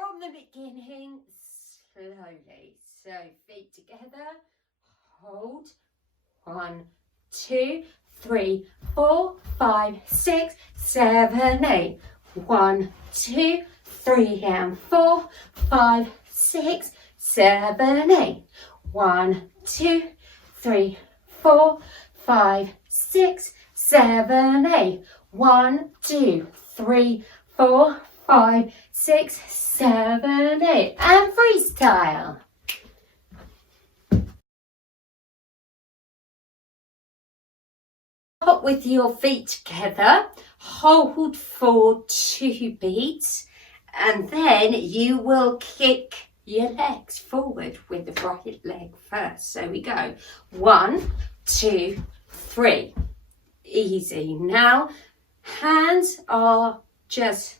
From the beginning, slowly. So feet together, hold. 1, 2, 3, 4, 5, 6, 7, 8. 1, 2, 3 and 4, 5, 6, 7, 8. 1, 2, 3, 4, 5, 6, 7, 8. 1, 2, 3, 4, 5, 6, 7, 8. And freestyle. Start with your feet together, hold for 2 beats, and then you will kick your legs forward with the right leg first. So we go 1, 2, 3. Easy. Now hands are just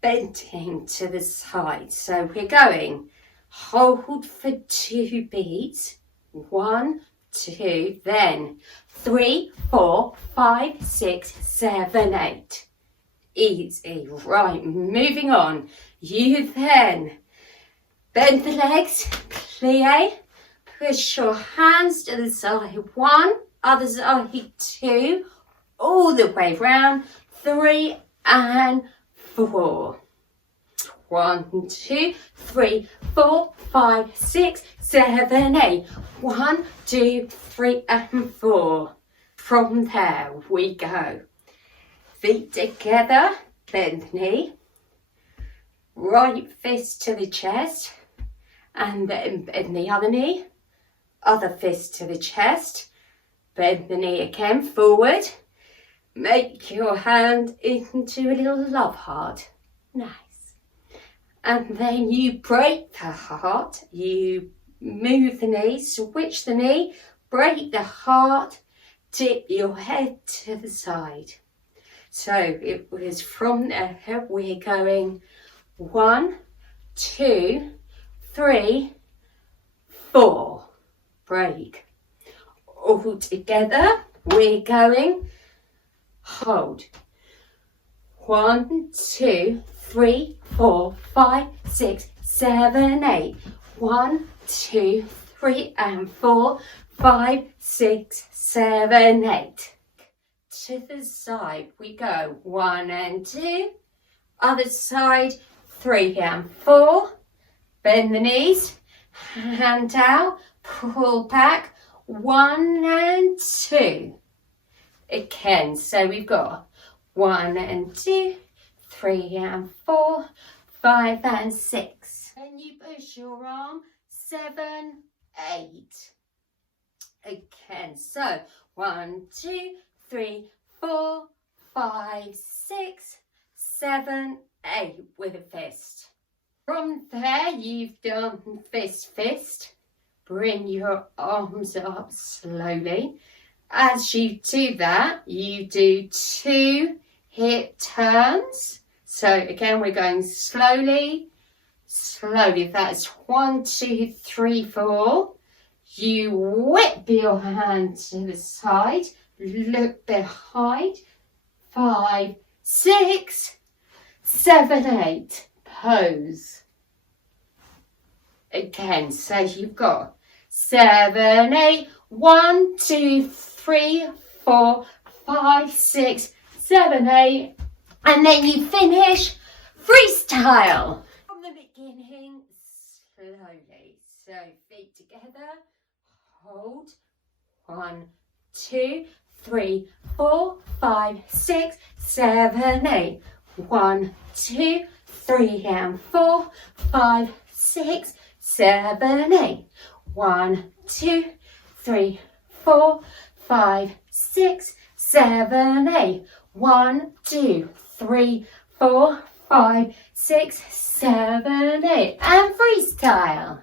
bending to the side. So we're going hold for 2 beats. 1, 2, then 3, 4, 5, 6, 7, 8. Easy. Right, moving on. You then bend the legs, plie, push your hands to the side. 1, other side 2, all the way round. 3 and 4. 1, 2, 3, 4, 5, 6, 7, 8. 1, 2, 3 and 4. From there we go. Feet together, bend the knee. Right fist to the chest. And then bend the other knee. Other fist to the chest. Bend the knee again forward. Make your hand into a little love heart. Nice. And then you break the heart. You move the knee, switch the knee, break the heart, tip your head to the side. So it was from there, we're going 1, 2, 3, 4. Break. All together, we're going hold. 1, 2, 3, 4, 5, 6, 7, 8. 1, 2, 3 and 4, 5, 6, 7, 8. To the side we go. 1 and 2. Other side 3 and 4. Bend the knees. Hand out. Pull back. 1 and 2. Again. So we've got 1 and 2. 3 and 4, 5 and 6. And you push your arm, 7, 8. Again, so 1, 2, 3, 4, 5, 6, 7, 8 with a fist. From there, you've done fist, fist. Bring your arms up slowly. As you do that, you do 2 hip turns. So again, we're going slowly, slowly. That's 1, 2, 3, 4. You whip your hand to the side, look behind. 5, 6, 7, 8. Pose. Again, so you've got 7, 8. 1, 2, 3, 4, 5, 6, 7, 8. And then you finish freestyle. From the beginning, slowly. So feet together, hold. 1, 2, 3, 4, 5, 6, 7, 8. 1, 2, 3 and 4, 5, 6, 7, 8. 1, 2, 3, 4, 5, 6, 7, 8. 1, 2, 3, 4, 5, 6, 7, 8. And freestyle.